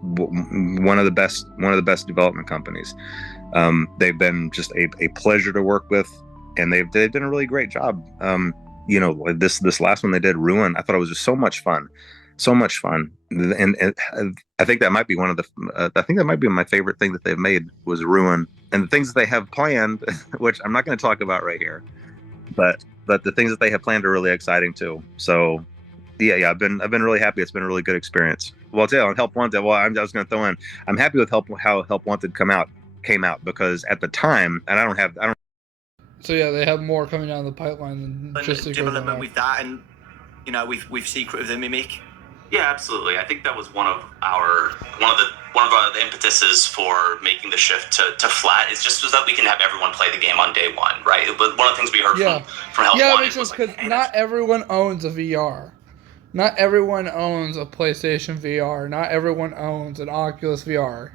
one of the best development companies. They've been just a pleasure to work with, and they've done a really great job. This last one they did, Ruin, I thought it was just so much fun. And I think that might be my favorite thing that they've made was Ruin, and the things that they have planned, which I'm not going to talk about right here, but the things that they have planned are really exciting too. So yeah, I've been really happy. It's been a really good experience. Well, on Help Wanted, I was going to throw in, I'm happy with how Help Wanted came out, because at the time, and I don't. So yeah, they have more coming down the pipeline than just development with that, and with Secret of the Mimic. Yeah, absolutely. I think that was one of the impetuses for making the shift to flat. Is just so that we can have everyone play the game on day one, right? It was one of the things we heard from Help Wanted. Yeah, it makes sense, because not everyone owns a VR. Not everyone owns a PlayStation VR. Not everyone owns an Oculus VR,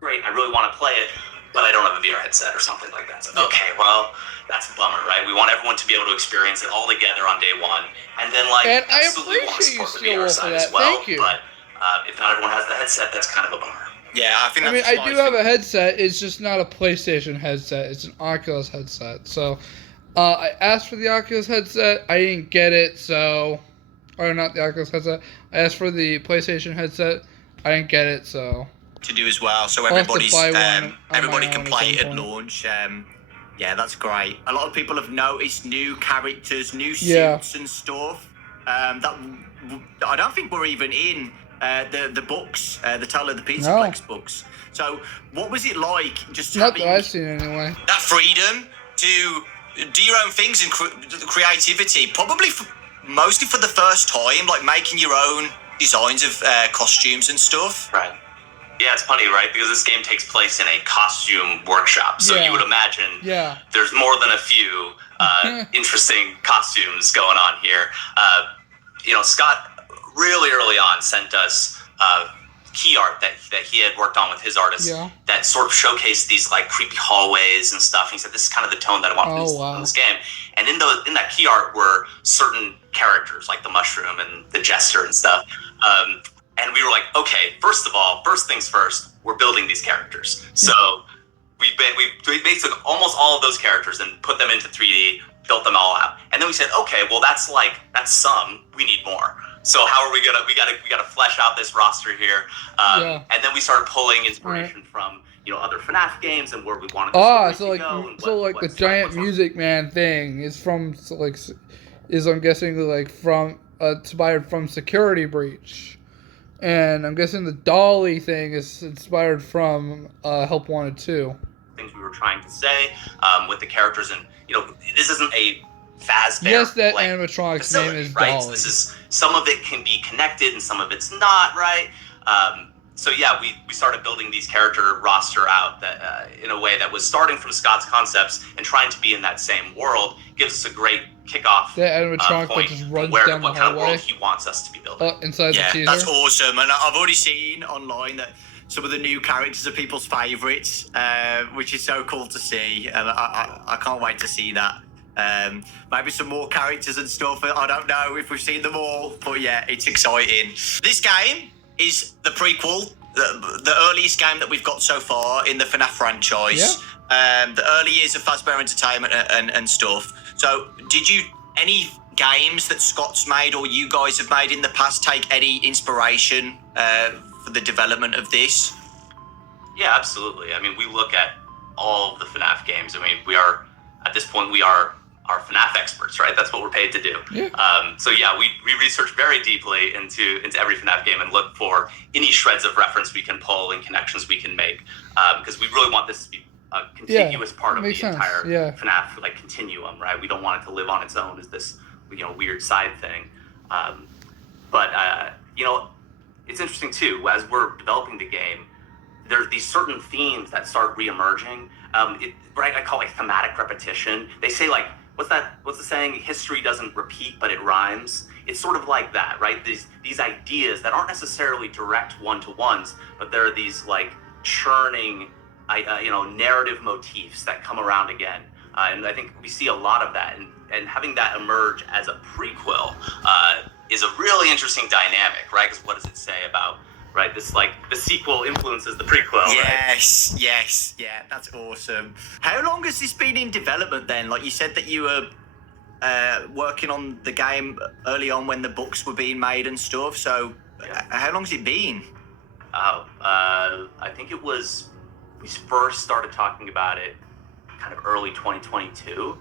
Great, I really want to play it, but I don't have a VR headset or something like that. So, okay, well, that's a bummer, right? We want everyone to be able to experience it all together on day one. And then, and I appreciate you, SteelWool, for that. Thank you. But if not everyone has the headset, that's kind of a bummer. Yeah, I think that's I do have a headset. It's just not a PlayStation headset. It's an Oculus headset. So, I asked for the Oculus headset. I didn't get it, so... Or not the Oculus headset. I asked for the PlayStation headset. I didn't get it, so... To do as well, so everybody can play it at launch. Yeah, that's great. A lot of people have noticed new characters, new suits and stuff. That I don't think we're even in the books, the Tale of the Pizzaplex books. So, what was it like? Just not that I've seen anyway. That freedom to do your own things and creativity, probably mostly for the first time, like making your own designs of costumes and stuff. Right. Yeah, it's funny, right? Because this game takes place in a costume workshop. So you would imagine there's more than a few interesting costumes going on here. Scott really early on sent us key art that he had worked on with his artists that sort of showcased these like creepy hallways and stuff. And he said, this is kind of the tone that I want from this game. And in that key art were certain characters like the Mushroom and the Jester and stuff. And we were like, okay, first things first, we're building these characters. So we basically almost all of those characters and put them into 3D, built them all out. And then we said, okay, well that's some, we need more. So how are we we gotta flesh out this roster here. And then we started pulling inspiration from, other Fnaf games and where we wanted to go. The giant Music Man thing is from, I'm guessing, from, inspired from Security Breach. And I'm guessing the Dolly thing is inspired from Help Wanted 2. Things we were trying to say with the characters, and this isn't a Fazbear. Yes, that animatronics name is right? Dolly. So this is, some of it can be connected and some of it's not, right? So yeah, we started building these character roster out that in a way that was starting from Scott's concepts and trying to be in that same world. Gives us a great kickoff point that just runs down what the kind of hallway. world he wants us to be building. Inside the teaser. That's awesome, and I've already seen online that some of the new characters are people's favourites, which is so cool to see, and I can't wait to see that. Maybe some more characters and stuff. I don't know if we've seen them all, but yeah, it's exciting. This game is the prequel, the earliest game that we've got so far in the Fnaf franchise. The early years of Fazbear Entertainment and stuff. So, any games that Scott's made or you guys have made in the past take any inspiration for the development of this? Yeah, absolutely. I mean, we look at all of the Fnaf games. I mean, at this point, we are Fnaf experts, right? That's what we're paid to do. Yeah. So yeah, we research very deeply into every Fnaf game and look for any shreds of reference we can pull and connections we can make, because we really want this to be a contiguous part of the entire Fnaf continuum, right? We don't want it to live on its own as this weird side thing. But it's interesting too, as we're developing the game, there's these certain themes that start reemerging. I call it thematic repetition. They say what's the saying? History doesn't repeat, but it rhymes. It's sort of like that, right? These ideas that aren't necessarily direct one-to-ones, but there are these churning narrative motifs that come around again. And I think we see a lot of that, and having that emerge as a prequel is a really interesting dynamic, right? Because what does it say about right? This like the sequel influences the prequel. Yes, right? yes, yeah, that's awesome. How long has this been in development then? Like you said that you were working on the game early on when the books were being made and stuff. So how long's it been? Oh, I think it was, we first started talking about it kind of early 2022.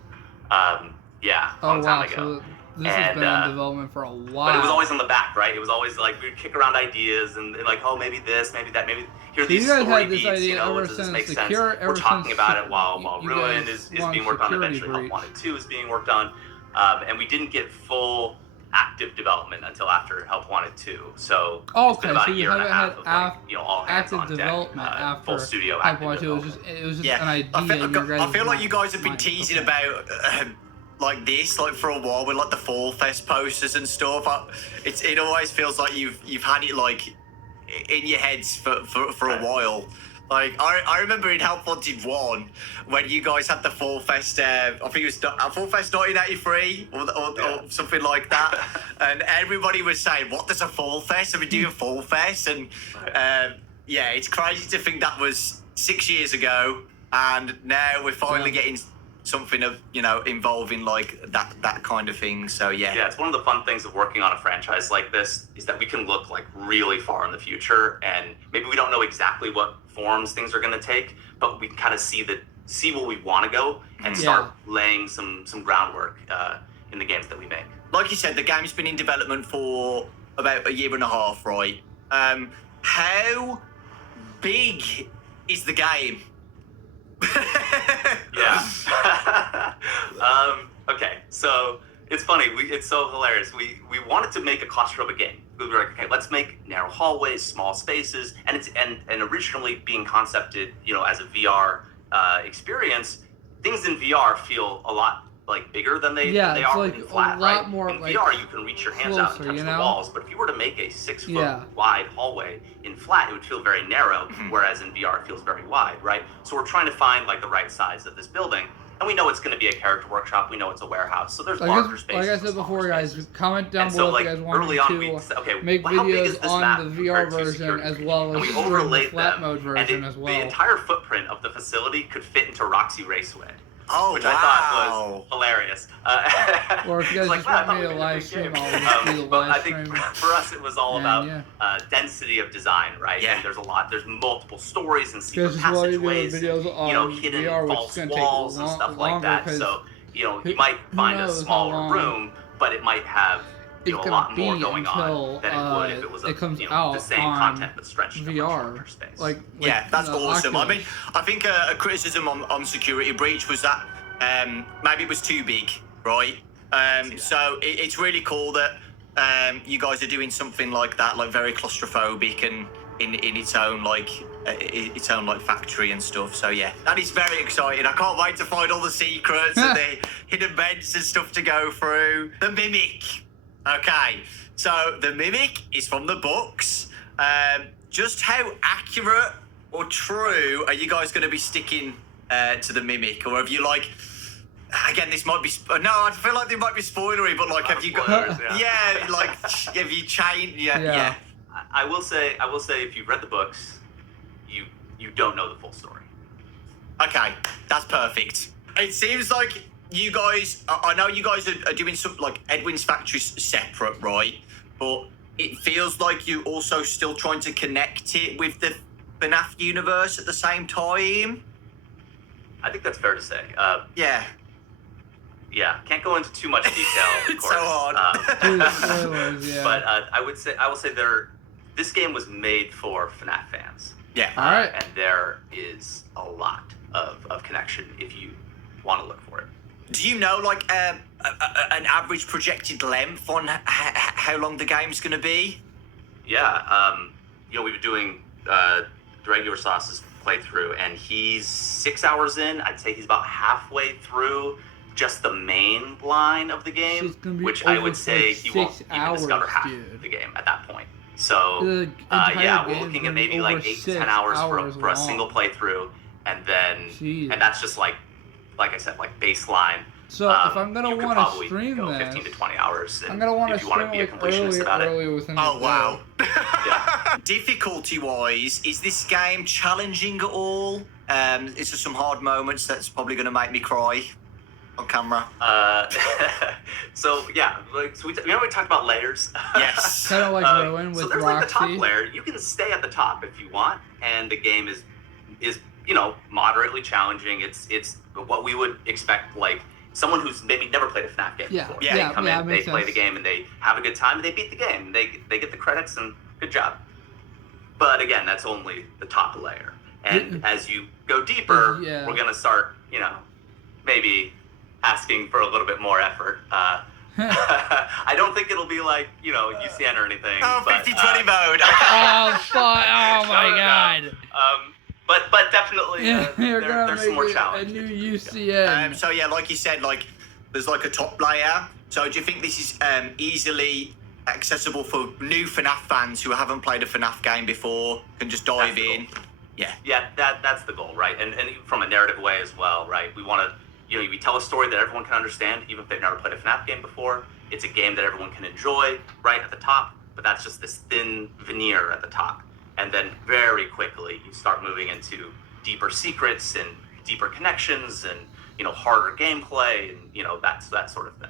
Long time ago. So this has been in development for a while. But it was always on the back, right? It was always like we'd kick around ideas and like, oh, maybe this, maybe that, maybe here are these story beats. Does this make sense? We're talking about it while Ruin is being worked on. Eventually, Help Wanted 2 is being worked on, and we didn't get full active development until after Help Wanted 2. So it's been about a year and a half of all hands on deck, full studio active development. It was just an idea. I feel like you guys have been teasing about like this like for a while with like the Fall Fest posters and stuff. It always feels like you've had it like in your heads for a while. Like I remember in Help Wanted 1 when you guys had the Fall Fest. I think it was Fall Fest 1983 or something like that, and everybody was saying, "What does a Fall Fest? Are we doing Fall Fest?" And it's crazy to think that was 6 years ago, and now we're finally getting something of involving like that kind of thing. So yeah, it's one of the fun things of working on a franchise like this is that we can look like really far in the future, and maybe we don't know exactly what forms things are going to take, but we can kind of see where we want to go and start laying some groundwork in the games that we make. Like you said, the game's been in development for about a year and a half, right? How big is the game? Okay, so it's funny. It's so hilarious. We wanted to make a claustrophobic game. We were like, okay, let's make narrow hallways, small spaces, and originally being concepted, as a VR experience. Things in VR feel a lot like bigger than they are like in flat, a lot right? more in like VR, you can reach your hands out and touch the walls, but if you were to make a 6 foot wide hallway in flat, it would feel very narrow, whereas in VR it feels very wide, right? So we're trying to find like the right size of this building, and we know it's going to be a character workshop. We know it's a warehouse, so there's larger spaces. Like I said before, guys, comment down below if you guys want to make videos on the VR version as well as the flat mode version as well. The entire footprint of the facility could fit into Roxy Raceway. Which I thought was hilarious. Or if you guys just want me to live stream, I'll just do the live stream. I think for us it was all about density of design, right? Yeah. And there's multiple stories and secret passageways, hidden false walls and stuff like that. So, you might find a smaller room, but it might have a lot more going on than it would if it was the same content but stretched in a larger space. That's awesome. I mean, I think a criticism on Security Breach was that maybe it was too big, right? So it's really cool that you guys are doing something like that, like very claustrophobic and in its own like factory and stuff. So yeah, that is very exciting. I can't wait to find all the secrets and the hidden vents and stuff to go through. The Mimic. Okay, so the Mimic is from the books. Just how accurate or true are you guys going to be sticking to the Mimic, or have you again, this might be no, I feel like they might be spoilery, but like, have you got have you changed? Yeah. I will say, if you've read the books, you don't know the full story. Okay, that's perfect. It seems like you guys, I know you guys are doing some like Edwin's Factory's separate, right? But it feels like you're also still trying to connect it with the Fnaf universe at the same time. I think that's fair to say. Can't go into too much detail. Of It's course. so hard. But I will say this game was made for Fnaf fans. Yeah. All right. And there is a lot of connection if you want to look for it. Do you know like an average projected length on how long the game's going to be? Yeah. We've been doing the regular Sauce's playthrough, and he's 6 hours in. I'd say he's about halfway through just the main line of the game, which I would say he won't even discover half the game at that point. So, we're looking at maybe like 8 to 10 hours for a single playthrough, and then and that's just like I said, like baseline. So if I'm gonna want to stream go this, 15 to 20 hours. I'm gonna want to stream be a completionist about early it. within Oh wow! Yeah. Difficulty-wise, is this game challenging at all? Is there some hard moments that's probably going to make me cry on camera? So yeah, so we talked about layers. Yes. Kind of like Ruin with So there's Roxy. like the top layer. You can stay at the top if you want, and the game is moderately challenging. It's what we would expect, like someone who's maybe never played a Fnaf game before. Yeah. They come in, they makes play sense. the game, and they have a good time, and they beat the game. They get the credits, and good job. But again, that's only the top layer. And as you go deeper, we're gonna start, maybe asking for a little bit more effort. I don't think it'll be like, UCN or anything. Oh, 50-20 mode. Oh, fuck. Oh, my God. But definitely, there's some more a challenges. new UCN. So yeah, like you said, like there's like a top layer. So do you think this is easily accessible for new FNAF fans who haven't played a FNAF game before, can just dive in? Yeah, that's the goal, right? And from a narrative way as well, right? We want to, we tell a story that everyone can understand, even if they've never played a FNAF game before. It's a game that everyone can enjoy, right at the top, but that's just this thin veneer at the top. And then very quickly, you start moving into deeper secrets and deeper connections and, harder gameplay and, that sort of thing.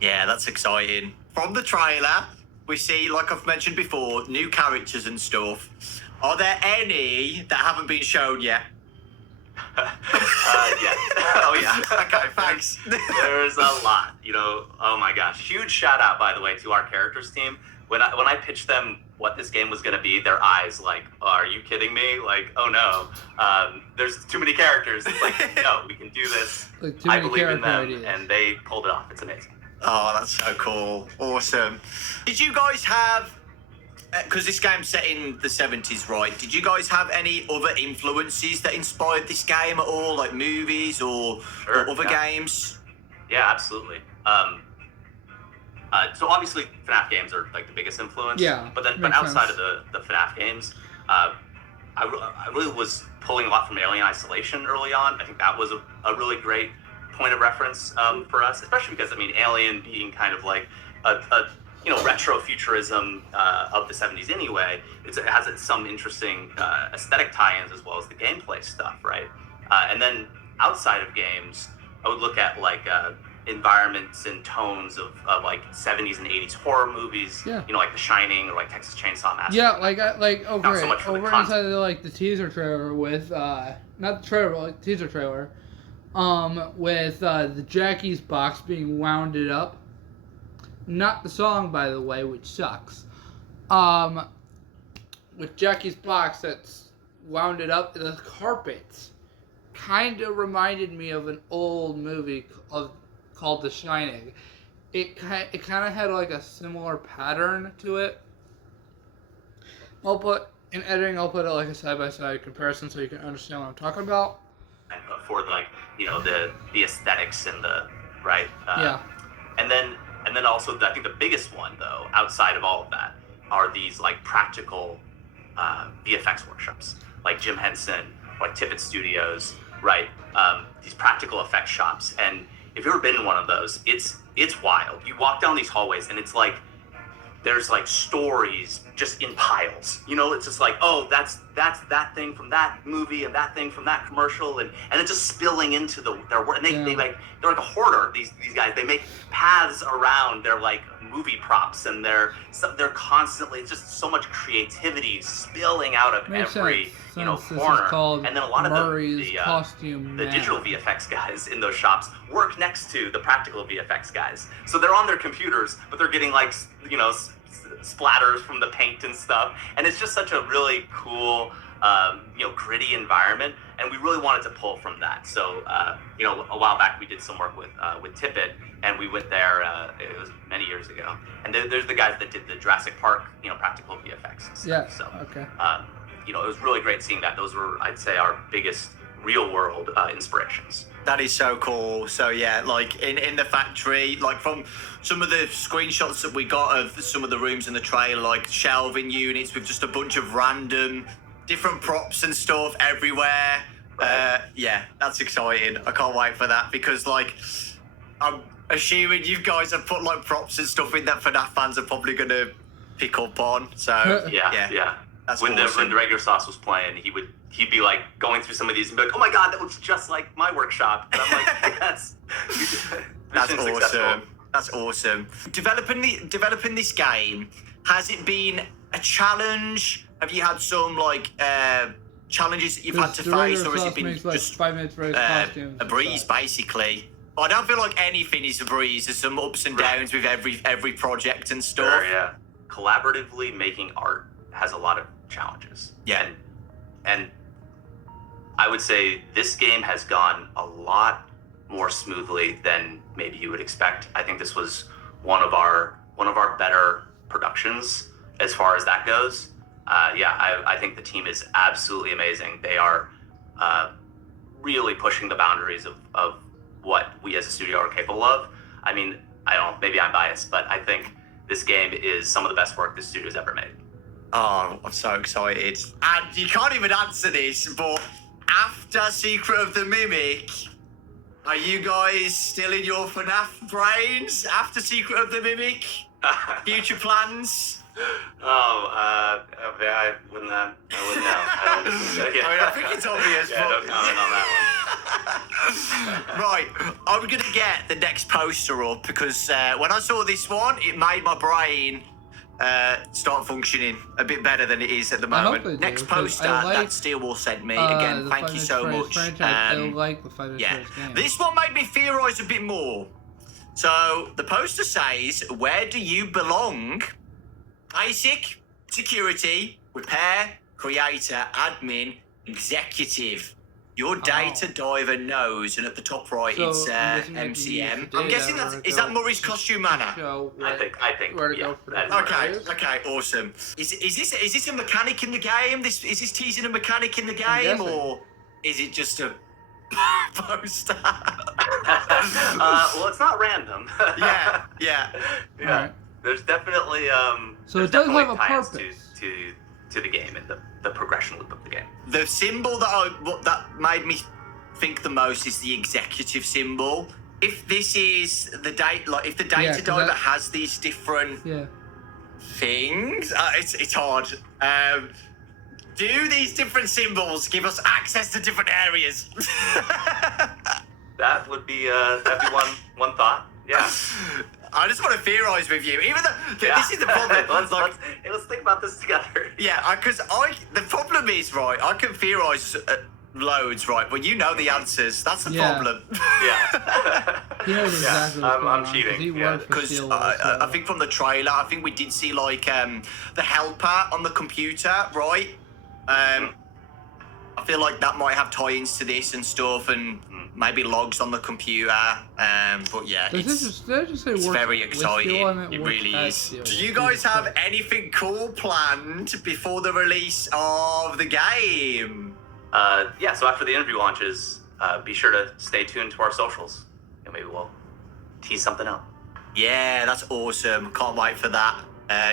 Yeah, that's exciting. From the trailer, we see, like I've mentioned before, new characters and stuff. Are there any that haven't been shown yet? Yeah. Oh, yeah. Okay, thanks. There's a lot, oh my gosh. Huge shout out, by the way, to our characters team. When I pitched them what this game was going to be, their eyes like, oh, are you kidding me? Like, oh no, there's too many characters. It's like, no, we can do this. I believe in them, ideas. And they pulled it off. It's amazing. Oh, that's so cool. Awesome. Did you guys have, because this game's set in the 70s, right? Did you guys have any other influences that inspired this game at all, like movies or other games? Yeah, absolutely. So obviously FNAF games are like the biggest influence. Yeah. But outside of the FNAF games, I really was pulling a lot from Alien Isolation early on. I think that was a really great point of reference for us, especially because Alien being kind of like a retro futurism of the 70s anyway. It has some interesting aesthetic tie-ins as well as the gameplay stuff, right? And then outside of games, I would look at like environments and tones of like 70s and 80s horror movies, like The Shining or like Texas Chainsaw Massacre. Yeah, over so much for over inside of the teaser trailer with not the trailer, but like teaser trailer, with the Jackie's box being wounded up. Not the song, by the way, which sucks. With Jackie's box that's wounded up, the carpets kind of reminded me of an old movie called The Shining. It kind of had like a similar pattern to it. In editing, I'll put it like a side-by-side comparison so you can understand what I'm talking about. And for like, the aesthetics and the, right? And then also, I think the biggest one, though, outside of all of that, are these like practical VFX workshops, like Jim Henson, like Tippett Studios, right? These practical effects shops. And if you've ever been in one of those, it's wild. You walk down these hallways, and it's like there's like stories just in piles. It's just like, oh, that's that thing from that movie and that thing from that commercial, and it's just spilling into their work. And they're like a hoarder. These guys, they make paths around their like movie props, and they're constantly, it's just so much creativity spilling out of every corner. And then a lot of the digital VFX guys in those shops work next to the practical VFX guys. So they're on their computers, but they're getting like splatters from the paint and stuff, and it's just such a really cool gritty environment, and we really wanted to pull from that. So a while back we did some work with Tippett, and we went there, it was many years ago, and there's the guys that did the Jurassic Park practical VFX and stuff. Yeah. So okay. It was really great seeing that. Those were, I'd say, our biggest real world inspirations. That is so cool. So yeah, like in the factory, like from some of the screenshots that we got of some of the rooms in the trailer, like shelving units with just a bunch of random different props and stuff everywhere. Right. Yeah, that's exciting. I can't wait for that, because like I'm assuming you guys have put like props and stuff in that FNAF fans are probably going to pick up on. So yeah. That's when awesome. the regular sauce was playing, he'd be like going through some of these and be like, "Oh my god, that looks just like my workshop." And I'm like, "That's awesome. successful. That's awesome." Developing this game, has it been a challenge? Have you had some like challenges that you've had to face, or has it been like just 5 minutes for his costumes a breeze, basically? I don't feel like anything is a breeze. There's some ups and downs with every project and stuff. Sure, yeah. Collaboratively making art has a lot of challenges. Yeah. And I would say this game has gone a lot more smoothly than maybe you would expect. I think this was one of our better productions as far as that goes. I think the team is absolutely amazing. They are really pushing the boundaries of what we as a studio are capable of. I mean, I don't know, maybe I'm biased, but I think this game is some of the best work this studio's ever made. Oh, I'm so excited. And you can't even answer this, but after Secret of the Mimic, are you guys still in your FNAF brains after Secret of the Mimic? Future plans? I wouldn't know. I think it's obvious. Yeah, no comment on that one. Right, I'm going to get the next poster up because when I saw this one, it made my brain start functioning a bit better than it is at the moment. Next poster that SteelWool sent me. Again, thank you so much. I like the 5 minutes game. This one made me theorize a bit more. So the poster says, "Where do you belong? Basic, security, repair, creator, admin, executive. Your data diver knows," and at the top right it's MCM. I'm guessing is that Murray's costume manor? I think. Where to go for that. Okay, awesome. Is this a mechanic in the game? Is this teasing a mechanic in the game, or is it just a poster? Well, it's not random. Yeah. Right. There's definitely so it does have a purpose to the game and the progression loop of the game. The symbol that made me think the most is the executive symbol. If this is the if the data diver has these different things, it's hard. Do these different symbols give us access to different areas? That would be that'd be one thought. Yeah. I just want to theorize with you, even though this is the problem. Let's think about this together. Yeah, because the problem is, right, I can theorize loads, right, but you know the answers. That's the problem. Yeah. He knows exactly what's going I'm on, cheating. Because I think from the trailer, I think we did see like the helper on the computer, right? I feel like that might have tie-ins to this and stuff, and maybe logs on the computer. But yeah, it's very exciting. It really is. Do you guys have anything cool planned before the release of the game? So after the interview launches, be sure to stay tuned to our socials, and maybe we'll tease something out. Yeah, that's awesome. Can't wait for that.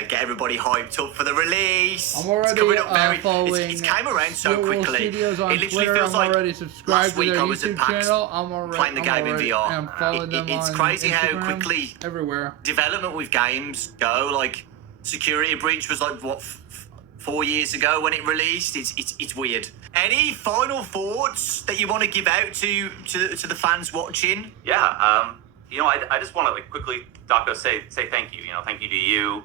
Get everybody hyped up for the release. I'm already following it came around so quickly. SteelWoolStudios on Twitter. I'm already subscribed to their YouTube channel. I'm already playing the game in VR. I'm following them it's on crazy Instagram, how quickly everywhere development with games go. Like Security Breach was like what 4 years ago when it released. It's weird. Any final thoughts that you want to give out to the fans watching? Yeah. I just want to quickly, Daco, say thank you. Thank you to you.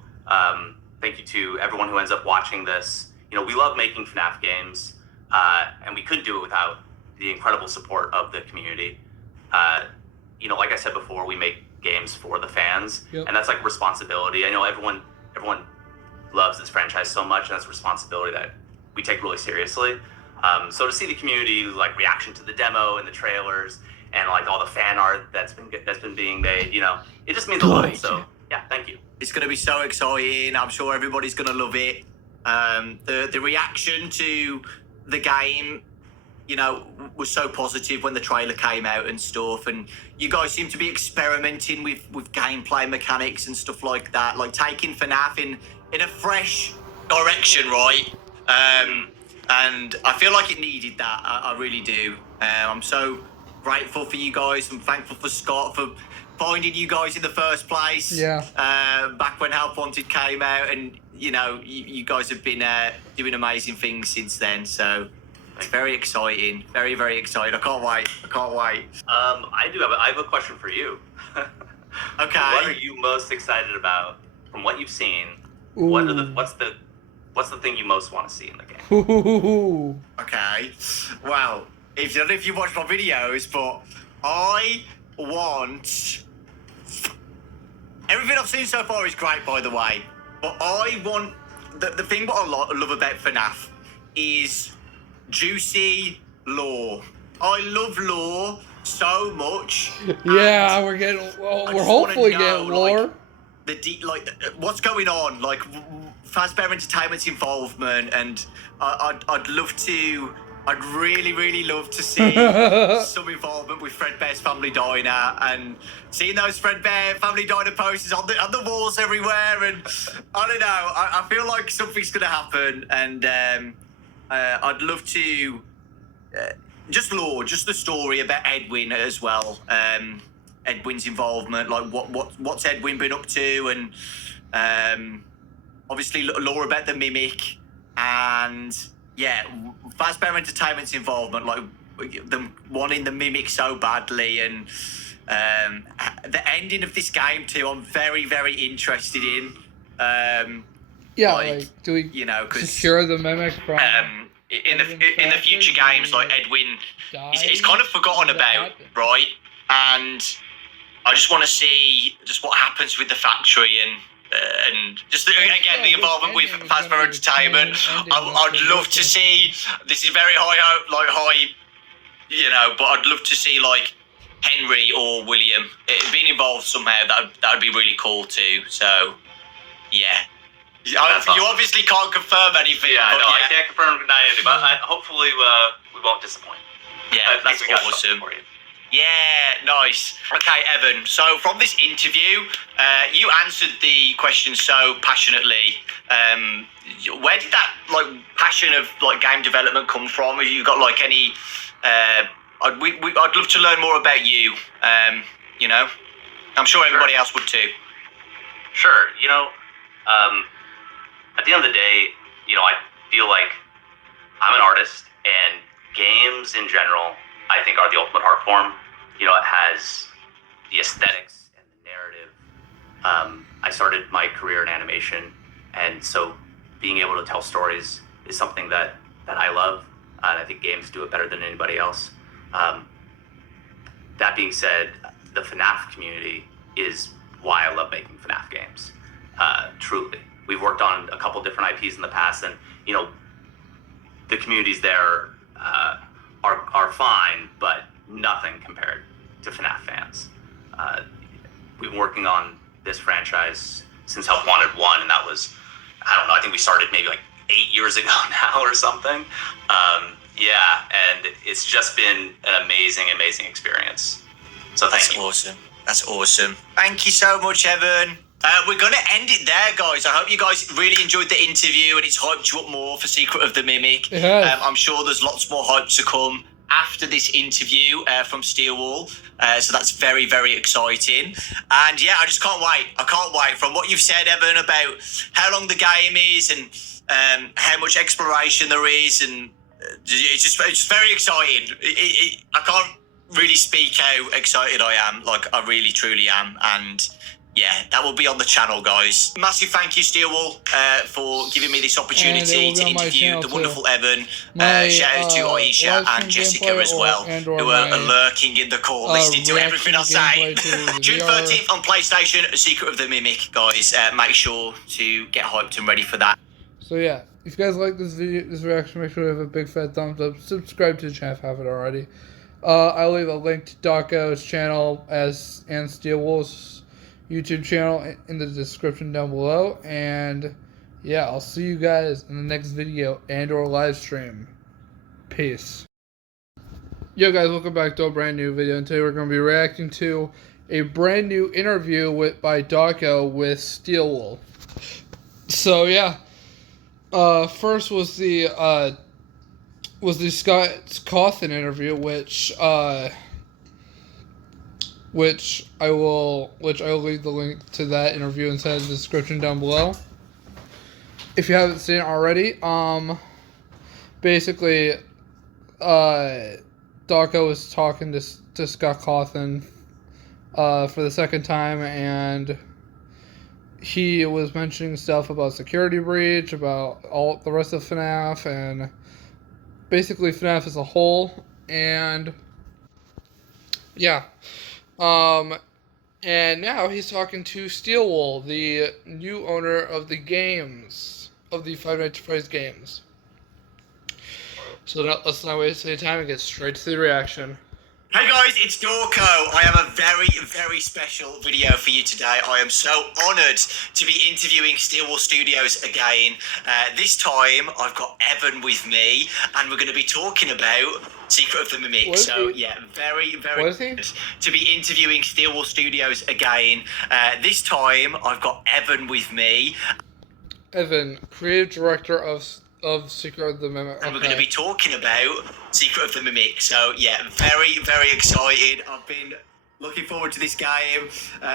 Thank you to everyone who ends up watching this. We love making FNAF games, and we couldn't do it without the incredible support of the community. Like I said before, we make games for the fans, and that's like responsibility. I know everyone loves this franchise so much, and that's a responsibility that we take really seriously. So to see the community reaction to the demo and the trailers and all the fan art that's been being made, it just means a lot. So yeah, thank you. It's going to be so exciting. I'm sure everybody's going to love it. The reaction to the game, was so positive when the trailer came out and stuff. And you guys seem to be experimenting with gameplay mechanics and stuff like that, like taking FNAF in a fresh direction, right? And I feel like it needed that. I really do. I'm so grateful for you guys. I'm thankful for Scott for finding you guys in the first place. Yeah. Back when Help Wanted came out, and you guys have been doing amazing things since then. So it's very exciting, very, very exciting. I can't wait. I have a question for you. Okay. What are you most excited about from what you've seen? Ooh. What's the thing you most want to see in the game? Ooh. Okay. Well, I don't know if you watch my videos, but I want... Everything I've seen so far is great, by the way. But I want... The thing what I love about FNAF is juicy lore. I love lore so much. Yeah, we're hopefully getting lore. What's going on, like Fazbear Entertainment's involvement, and I'd really, really love to see some involvement with Fredbear's Family Diner, and seeing those Fredbear Family Diner posters on the walls everywhere, and I don't know, I feel like something's gonna happen, and I'd love to just the story about Edwin as well. Edwin's involvement, like what's Edwin been up to, and obviously lore about the Mimic, and yeah, Fazbear Entertainment's involvement, like them wanting the Mimic so badly, and the ending of this game too. I'm very, very interested in. Do we secure the Mimic from? In the future games, like Edwin, he's kind of forgotten about, right? And I just want to see just what happens with the factory, and just again the involvement with Fazbear Entertainment. I'd love to see. This is very high, but I'd love to see like Henry or William being involved somehow. That'd be really cool too. So yeah. You obviously can't confirm anything. Yeah, no, I can't confirm or deny anything, but hopefully we won't disappoint. Yeah, that's awesome. Yeah, nice. Okay, Evan, so from this interview, you answered the question so passionately. Where did that passion of game development come from? Have you got any... I'd love to learn more about you, I'm sure everybody else would too. Sure, at the end of the day, I feel like I'm an artist, and games in general, I think, are the ultimate art form. It has the aesthetics and the narrative. I started my career in animation, and so being able to tell stories is something that I love, and I think games do it better than anybody else. That being said, the FNAF community is why I love making FNAF games, truly. We've worked on a couple different IPs in the past, and the communities there are fine, but nothing compared to FNAF fans. We've been working on this franchise since Help Wanted 1, and that was, I don't know, I think we started maybe 8 years ago now or something. And it's just been an amazing, amazing experience. So thank you. That's awesome. Thank you so much, Evan. We're going to end it there, guys. I hope you guys really enjoyed the interview and it's hyped you up more for Secret of the Mimic. I'm sure there's lots more hype to come after this interview from SteelWool. So that's very, very exciting. And yeah, I just can't wait. I can't wait. From what you've said, Evan, about how long the game is and how much exploration there is, and it's just very exciting. I can't really speak how excited I am. I really, truly am. And yeah, that will be on the channel, guys. Massive thank you, SteelWool, for giving me this opportunity to interview the wonderful Evan. Shout out to Aisha and Jessica as well, who are lurking in the call, listening to everything I say. June 13th on PlayStation, Secret of the Mimic, guys. Make sure to get hyped and ready for that. So yeah, if you guys like this video, this reaction, make sure to have a big fat thumbs up. Subscribe to the channel if you haven't already. I'll leave a link to Dako's channel and SteelWool's YouTube channel in the description down below. And yeah, I'll see you guys in the next video and/or live stream. Peace. Yo guys, welcome back to a brand new video, and today we're going to be reacting to a brand new interview by Dako with SteelWool. So yeah, first was the Scott Cawthon interview, which which I will leave the link to that interview inside the description down below. If you haven't seen it already, basically, Darko was talking to Scott Cawthon for the second time, and he was mentioning stuff about Security Breach, about all the rest of Fnaf, and basically Fnaf as a whole, and yeah. And now he's talking to SteelWool, the new owner of the games, of the Five Nights at Freddy's games. So let's not waste any time and get straight to the reaction. Hey guys, it's Dorko. I have a very, very special video for you today. I am so honoured to be interviewing SteelWoolStudios again. This time, I've got Evan with me, and we're going to be talking about Secret of the Mimic. So, yeah, very, very good to be interviewing SteelWoolStudios again. This time, I've got Evan with me. Evan, creative director of Secret of the Mimic. And we're going to be talking about Secret of the Mimic. So, yeah, very, very excited. I've been looking forward to this game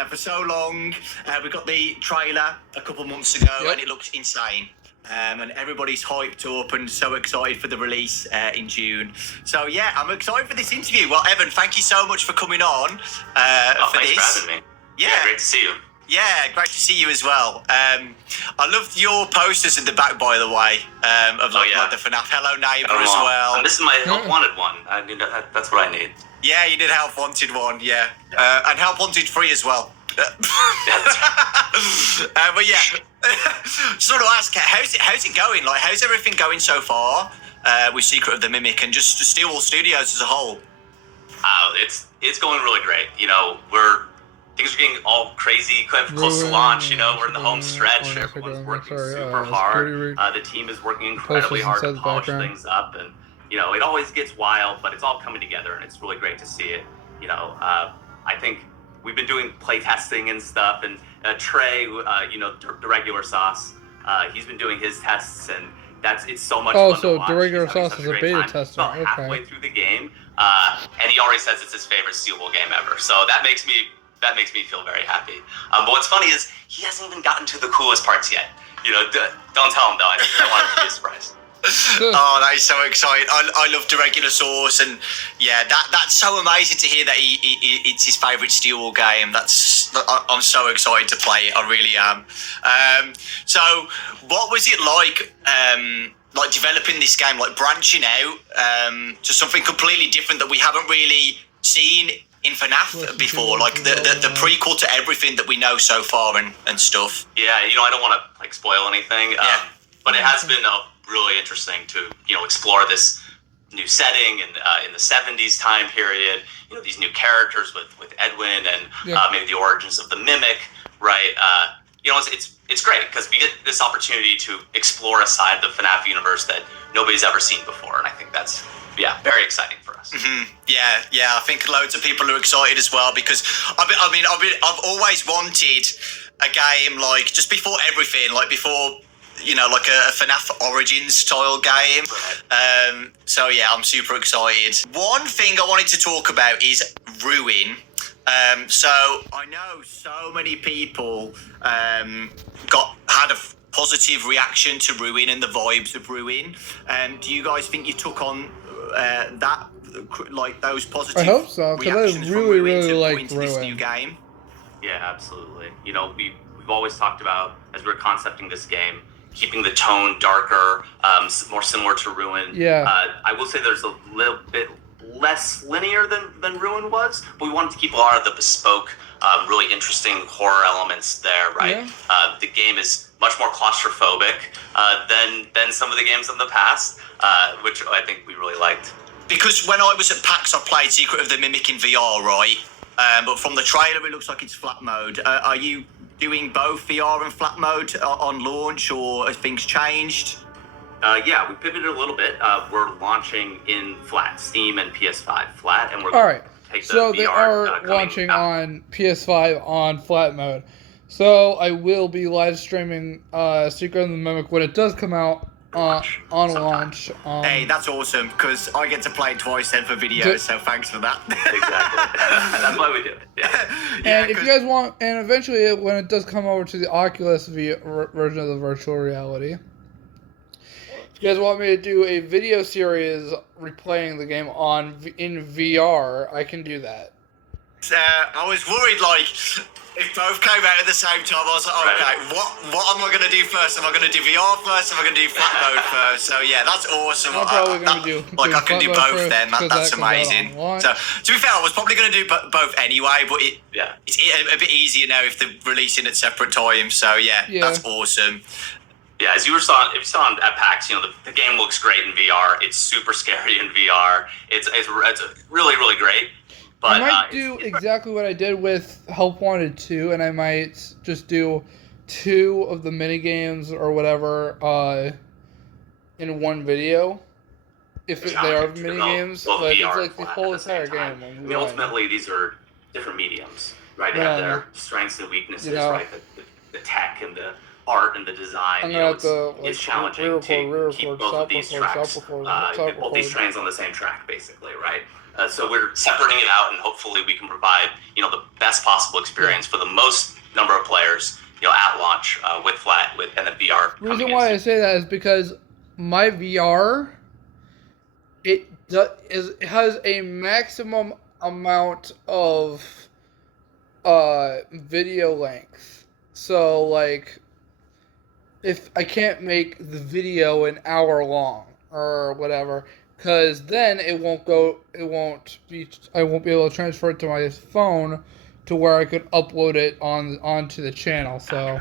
for so long. We got the trailer a couple months ago, and it looks insane. And everybody's hyped up and so excited for the release in June. So, yeah, I'm excited for this interview. Well, Evan, thank you so much for coming on for thanks this. for having me. Yeah, great to see you. Yeah, great to see you as well. I loved your posters in the back, by the way, of like the Fnaf Hello Neighbour as well. And this is my Help Wanted one. I mean, that's what I need. Yeah, you did Help Wanted one, yeah. And Help Wanted 3 as well. But yeah, just want to ask, how's it going? Like, how's everything going so far with Secret of the Mimic and just SteelWoolStudios as a whole? It's going really great. You know, things are getting all crazy, close to launch. You know, we're in the home stretch. Everyone's working super hard. The team is working incredibly hard to polish things up, and you know, it always gets wild, but it's all coming together, and it's really great to see it. You know, I think we've been doing play testing and stuff, and Trey, you know, the regular sauce, he's been doing his tests, and it's so much fun to watch. The regular sauce is a beta tester. About halfway through the game, and he already says it's his favorite SteelWool game ever. So that makes me feel very happy. But what's funny is he hasn't even gotten to the coolest parts yet. You know, don't tell him though. I want him to be a surprise. Oh, that is so exciting. I love the regular sauce, and yeah, that's so amazing to hear that it's his favourite SteelWool game. I'm so excited to play it. I really am. So what was it like developing this game, like branching out to something completely different that we haven't really seen in Fnaf before, like the prequel to everything that we know so far and stuff? Yeah, you know, I don't want to like spoil anything, but it has been really interesting to, you know, explore this new setting and in the 70s time period. You know, these new characters with Edwin and maybe the origins of the Mimic, right? You know, it's great because we get this opportunity to explore a side of the Fnaf universe that nobody's ever seen before, and I think that's very exciting for us. Mm-hmm. Yeah. I think loads of people are excited as well because I've always wanted a game like just before everything, like before, you know, like a FNAF Origins style game. So yeah, I'm super excited. One thing I wanted to talk about is Ruin. So I know so many people had a positive reaction to Ruin and the vibes of Ruin. Do you guys think you took on that, like those positive? I hope so, because I really like Ruin. This new game. Yeah, absolutely. You know, we've always talked about, as we were concepting this game, keeping the tone darker, more similar to Ruin. Yeah. I will say there's a little bit less linear than Ruin was, but we wanted to keep a lot of the bespoke, really interesting horror elements there, right? Yeah. The game is much more claustrophobic than some of the games in the past, which I think we really liked. Because when I was at PAX, I played Secret of the Mimic in VR, right? But from the trailer, it looks like it's flat mode. Are you doing both VR and flat mode on launch, or have things changed? Yeah, we pivoted a little bit. We're launching in flat, Steam and PS5 flat, and we're going to take the so VR, they are launching on PS5 on flat mode. So I will be live streaming Secret of the Mimic when it does come out launch. On launch. Hey, that's awesome, because I get to play it twice then for videos, so thanks for that. Exactly. That's why we do it. Yeah. And if you guys want, and eventually when it does come over to the Oculus version of the virtual reality, if you guys want me to do a video series replaying the game in VR, I can do that. I was worried, like, if both came out at the same time, I was like, okay, what am I going to do first? Am I going to do VR first? Am I going to do flat mode first? So, yeah, that's awesome. I'm probably going to do I can do both first, then. That's amazing. So, to be fair, I was probably going to do both anyway, but it's a bit easier now if they're releasing at separate times. So, yeah. That's awesome. Yeah, as if you saw at PAX, the game looks great in VR. It's super scary in VR. It's really, really great. But, I might do exactly what I did with Help Wanted 2, and I might just do 2 of the minigames or whatever in one video. If they are minigames, like it's like the whole entire game. I mean, ultimately, these are different mediums, right? They have their strengths and weaknesses, right? The tech and the art and the design. It's challenging to keep both of these tracks, both these trains on the same track, basically, right? So we're separating it out, and hopefully we can provide, the best possible experience for the most number of players, at launch with and the VR. The reason why I say that is because my VR, it has a maximum amount of video length. So like, if I can't make the video an hour long or whatever, because then I won't be able to transfer it to my phone to where I could upload it onto the channel. So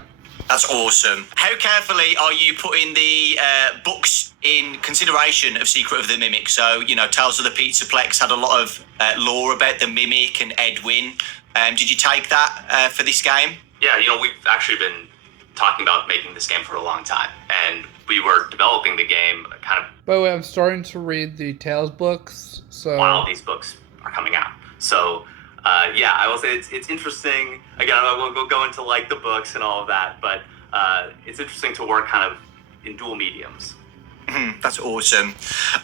that's awesome. How carefully are you putting the books in consideration of Secret of the Mimic? So, Tales of the Pizzaplex had a lot of lore about the Mimic and Edwin. Did you take that for this game? Yeah, we've actually been talking about making this game for a long time, and we were developing the game kind of. By the way, I'm starting to read the Tales books, so while these books are coming out. So, I will say it's interesting. Again, I won't go into like the books and all of that, but it's interesting to work kind of in dual mediums. That's awesome.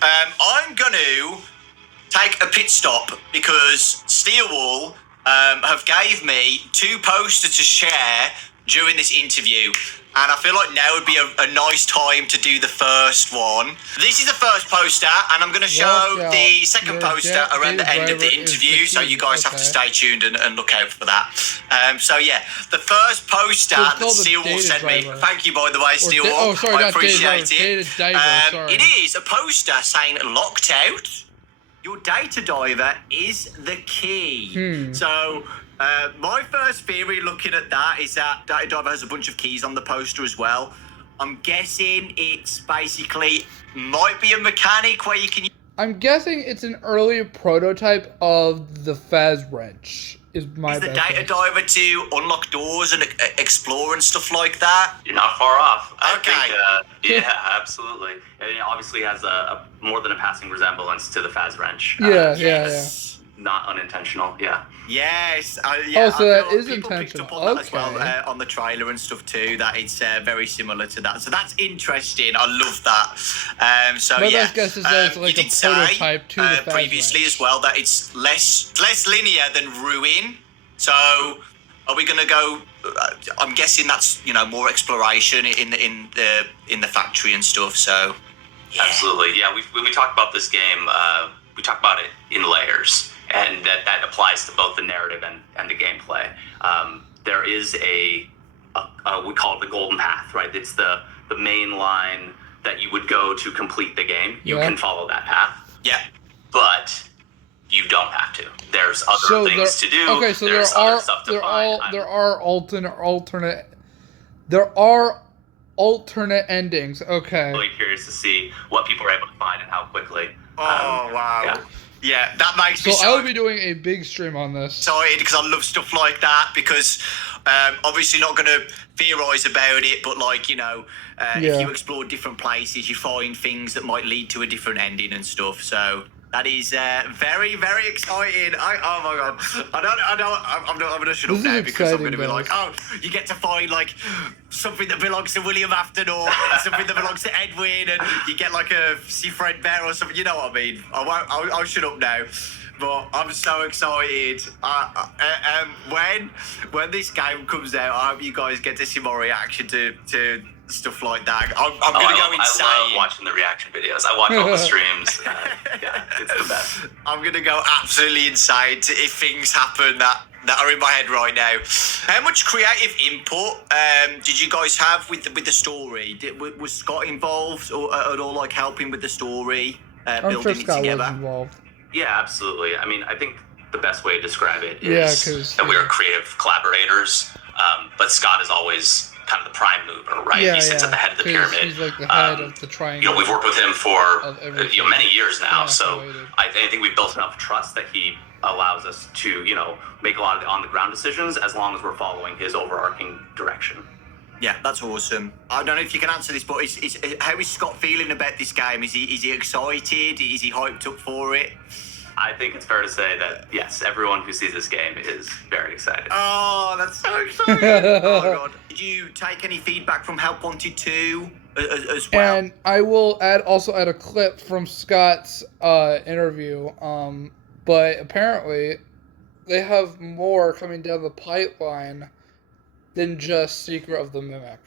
I'm going to take a pit stop because SteelWool have gave me 2 posters to share during this interview, and I feel like now would be a nice time to do the first one. This is the first poster, and I'm going to show the second poster around the end of the interview, so you guys have to stay tuned and look out for that. The first poster that SteelWool sent me, thank you by the way, SteelWool, I appreciate it. It is a poster saying locked out. Your data diver is the key. So my first theory looking at that is that Data Diver has a bunch of keys on the poster as well. I'm guessing it's basically might be a mechanic where you can. I'm guessing it's an early prototype of the Faz wrench. Is the Data Diver to unlock doors and explore and stuff like that? You're not far off. Okay. I think, absolutely. It obviously has a more than a passing resemblance to the Faz wrench. Yeah. Not unintentional. Yeah. Yes. So that is intentional. On that as well, on the trailer and stuff too. That it's very similar to that. So that's interesting. I love that. My best guess is that it's like a prototype to the Faz previously wrench as well that it's less linear than Ruin. So are we going to go? I'm guessing that's more exploration in the factory and stuff. So absolutely, yeah. When we talk about this game, we talk about it in layers. And that applies to both the narrative and the gameplay. There is we call it the golden path, right? It's the main line that you would go to complete the game. You can follow that path. Yeah. But you don't have to. There's other things to do. Okay, so there's other stuff to find. There are alternate endings. Okay. I'm really curious to see what people are able to find and how quickly. Wow. Yeah, that makes me so I will be doing a big stream on this. Excited because I love stuff like that because obviously not going to theorize about it, but if you explore different places, you find things that might lead to a different ending and stuff. So That is very, very exciting. Oh my god! I'm gonna shut up now because I'm gonna be like, oh, you get to find like something that belongs to William Afton or something that belongs to Edwin, and you get like a sea Fredbear or something. You know what I mean? I'll shut up now. But I'm so excited. When this game comes out, I hope you guys get to see my reaction to stuff like that. I'm gonna go insane. I love watching the reaction videos. I watch all the streams. Yeah, it's the best. I'm gonna go absolutely insane if things happen that are in my head right now. How much creative input did you guys have with the story? Was Scott involved or at all, like helping with the story, building it together? Was involved. Yeah, absolutely. I mean, I think the best way to describe it is that we are creative collaborators, but Scott is always kind of the prime mover, right? He sits at the head of the pyramid. He's like the head of the triangle. We've worked with him for many years now, so I think we've built enough trust that he allows us to make a lot of the on-the-ground decisions as long as we're following his overarching direction. Yeah, that's awesome. I don't know if you can answer this, but how is Scott feeling about this game? Is he excited? Is he hyped up for it? I think it's fair to say that, yes, everyone who sees this game is very excited. Oh, that's so exciting. Oh, my God. Did you take any feedback from Help Wanted 2 as well? And I will also add a clip from Scott's interview. But apparently, they have more coming down the pipeline than just Secret of the Mimic.